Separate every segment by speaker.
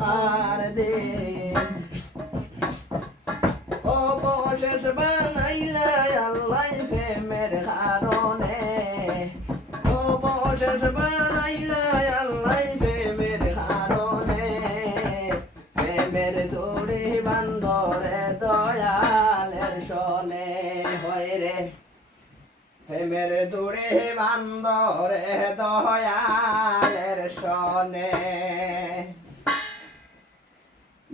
Speaker 1: আর দিন অবশেষ বানাইলা আল্লাহ প্রেমের কারণে। অবশেষ বানাইলা আল্লাহ প্রেমের কারণে। প্রেমের দড়ি বান্দরে দয়ালের শোনে। হয় রে। প্রেমের দড়ি বান্দরে দয়ালের শোনে।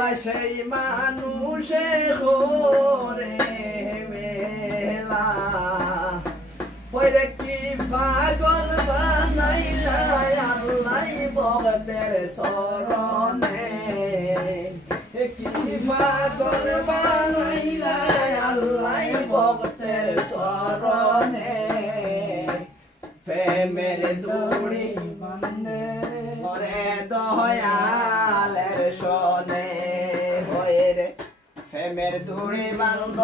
Speaker 1: আল্লাহ সেই মানুষে করে মেলা। ওরে কি পাগল বানাইলা আল্লাহ বগদের সরণে কি পাগল বানাইলা আল্লাহ বগদের সরণে প্রেমের দূরি ওরে দয়ালের শোনে হয়ে রে প্রেমের ধুড়ি বান্ধ